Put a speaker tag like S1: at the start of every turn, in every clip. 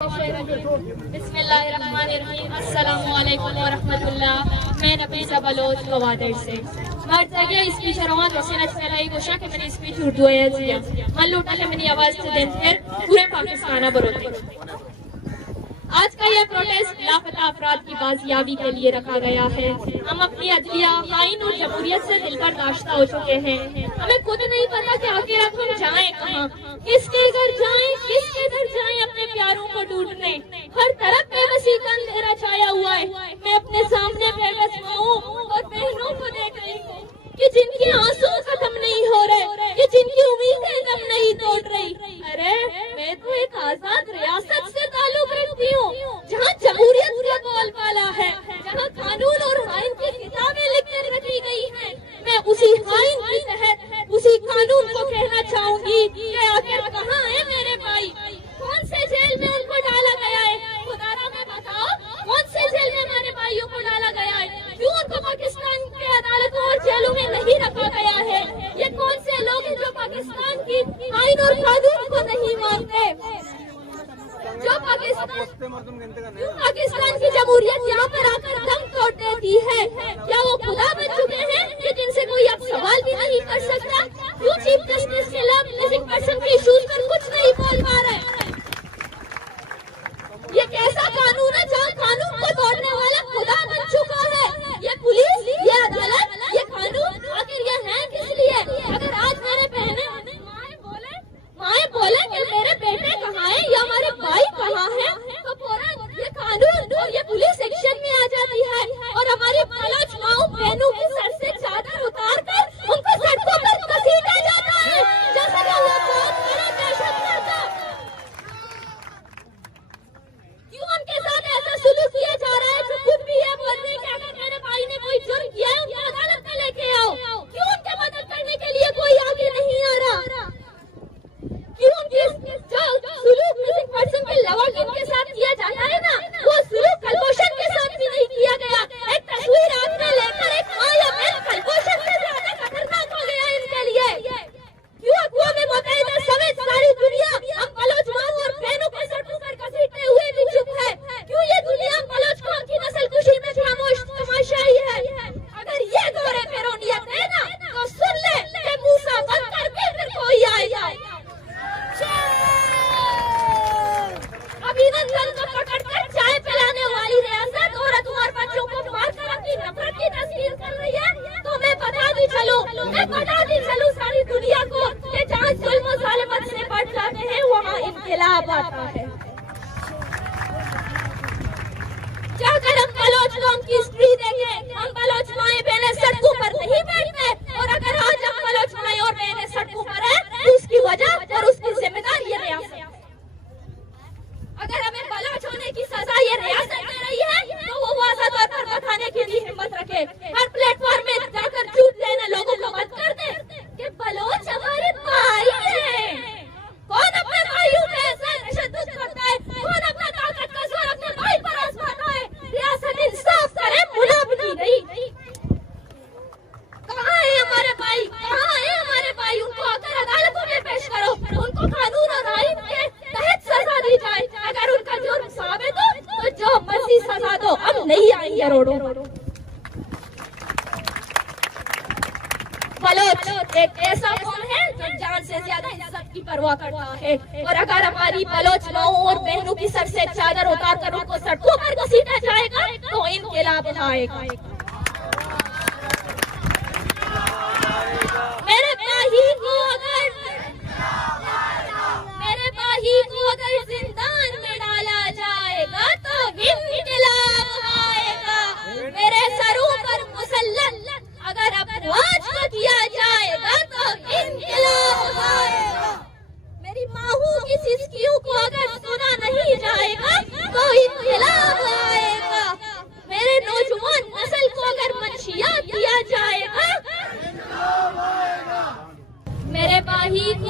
S1: بسم اللہ الرحمن الرحیم السلام علیکم ورحمت اللہ میں نفیسہ بلوچ گوادر سے مرد مرتگہ اسپیچ روان حسین اچھلائی گوشا کہ میں نے اسپیچ اردو ہے جیا من لوٹا لے منی آواز سے دن پھر پورے پاکستانہ بروتے آج کا یہ پروٹیسٹ لا افراد کی بازیابی کے لیے رکھا گیا ہے۔ ہم اپنی عدلیہ، آئین اور جمہوریت سے دل پر داشتہ ہو چکے ہیں۔ ہمیں خود نہیں پتا کہ آخر اب ہم جائیں کہاں۔ کس کے گھر جائیں، کس کے گھر جائیں اپنے پیاروں کو ڈوٹنے ہر طرف میں مسیح کا اندھیرا چھایا ہوا ہے۔ میں اپنے سامنے بے بس ماؤں اور بہنوں کو دیکھ رہی ہوں کہ جن کی آنکھ اور قادر کو نہیں مانتے۔ جو پاکستان جو پاکستان کی جمہوریت یہاں پر آ کر دم توڑ دیتی ہے۔ یہ پولیس چلو۔ میں بتا دی چلو ساری دنیا کو کہ جہاں ظلم و ظالمت سے بڑھ جاتے ہیں، وہاں انقلاب آتا ہے۔ جا کر ہم بلوچ قوم کی ہسٹری دیکھیں ہم بلوچ مائیں بہنیں سڑکوں پر نہیں بیٹھتے۔ اور اگر آج ہم بلوچ مائیں اور بہنیں سڑکوں پر ہیں، تو اس کی وجہ اور اس کی ذمہ داری یہ ریاست ہے۔ اگر ہمیں بلوچ ہونے کی سزا یہ ریاست دے رہی ہے، تو وہ واضح طور پر بتانے کے لیے ہمت رکھے۔ بلوچ ایک ایسا قوم ہے جو جان سے زیادہ عزت کی پرواہ کرتا ہے۔ اور اگر ہماری بلوچ ماؤں اور بہنوں کی سر سے چادر اتار کر ان کو سڑکوں پر گسیتا جائے گا، تو انقلاب آئے گا۔ میرے پاہی کو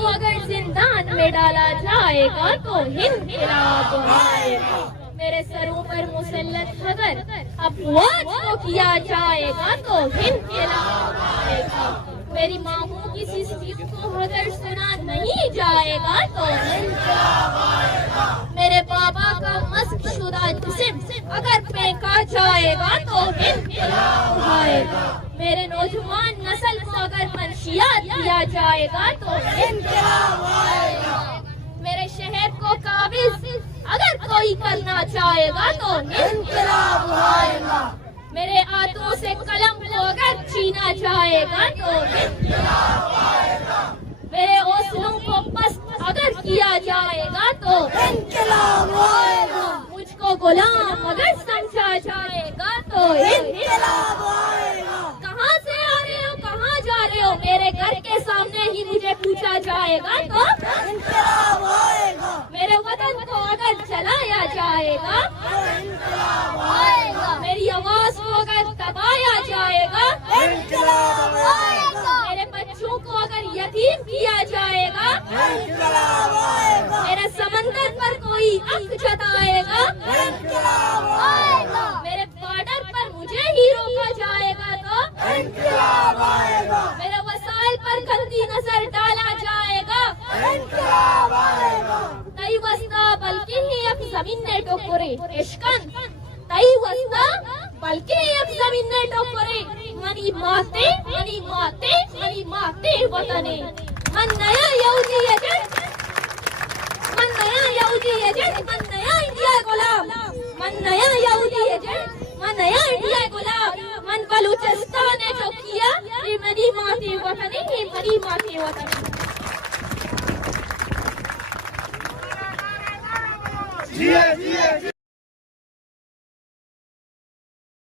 S1: کو اگر زندان میں ڈالا جائے گا تو ہند انقلاب آئے گا۔ میرے سروں پر مسلط اگر افواج کو کیا جائے گا تو ہند انقلاب آئے گا۔ میری ماموں کی سسٹیوں کو اگر سنا نہیں جائے گا تو ہند گا۔ میرے بابا کا مسک شدہ جسم اگر پھینکا جائے گا تو ہند انقلاب آئے گا میرے نوجوان نسل کو اگر منشیات دیا جائے گا تو انقلاب آئے گا۔ میرے شہر کو قابض اگر کوئی کرنا چاہے گا تو انقلاب آئے گا۔ میرے ہاتھوں سے قلم کو اگر چھینا جائے گا تو انقلاب آئے گا۔ میرے حوصلوں کو پست اگر کیا جائے گا تو انقلاب آئے گا۔ مجھ کو غلام اگر سمجھا جائے گا تو انقلاب آئے گا کہاں سے آ رہے ہو کہاں جا رہے ہو میرے گھر کے سامنے ہی مجھے پوچھا جائے گا تو
S2: انقلاب آئے گا۔
S1: میرے وطن کو اگر چلایا جائے گا
S2: انقلاب آئے گا
S1: میری آواز کو اگر دبایا جائے گا
S2: انقلاب آئے گا۔
S1: میرے بچوں کو اگر یتیم کیا جائے گا
S2: انقلاب آئے گا۔
S1: میرے سمندر پر کوئی عق جتائے گا
S2: انقلاب آئے گا۔
S1: میرے بارڈر پر مجھے ہی روکا جائے گا تو
S2: انقلاب آئے گا۔
S1: میرے وسائل پر گندی نظر ڈالا جائے گا۔
S2: انقلاب آئے گا
S1: تئی وسطہ بلکہ ہی اب زمین نے ٹوکرے عشقن تئی وسطہ بلکہ ہی اب زمین نے ٹوکرے منی ماتے منی ماتے منی ماتے وطنے۔ من نیا یہودی ایجنٹ من نیا یہودی ایجنٹ من نیا انڈیا غلام۔ من نیا یہودی ایجنٹ من نیا انڈیا غلام۔ من بلوچستان نے جو کیا یہ منی ماتے وطنے یہ منی ماتے وطنے
S2: جیے جیے